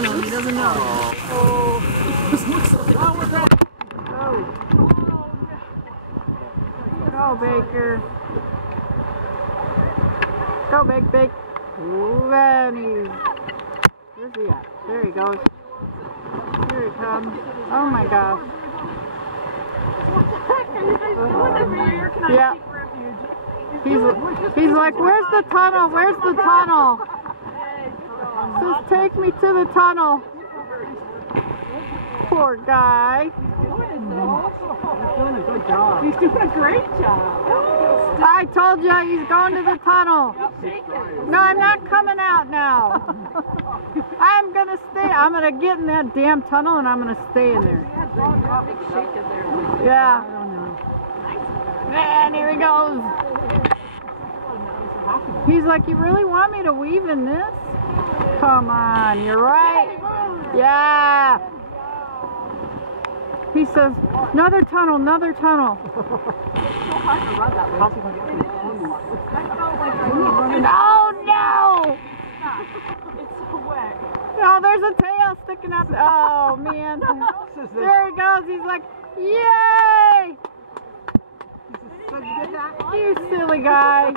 killing him. He doesn't know. Oh. Go, Baker. Go, Bake. Lenny. Where's he at? There he goes. Here he comes. Oh my gosh. Yeah. He's like, where's the tunnel? Where's the tunnel? Says, take me to the tunnel. Poor guy. He's doing a good job. He's doing a great job. I told you he's going to the tunnel. No, I'm not coming out now. I'm going to stay. I'm going to get in that damn tunnel and I'm going to stay in there. Yeah. And here he goes. He's like, you really want me to weave in this? Come on, you're right. Yeah. He says, another tunnel, another tunnel. Oh no! It's so wet. Oh, there's a tail sticking out. Oh man. There he goes. He's like, yay! You silly guy.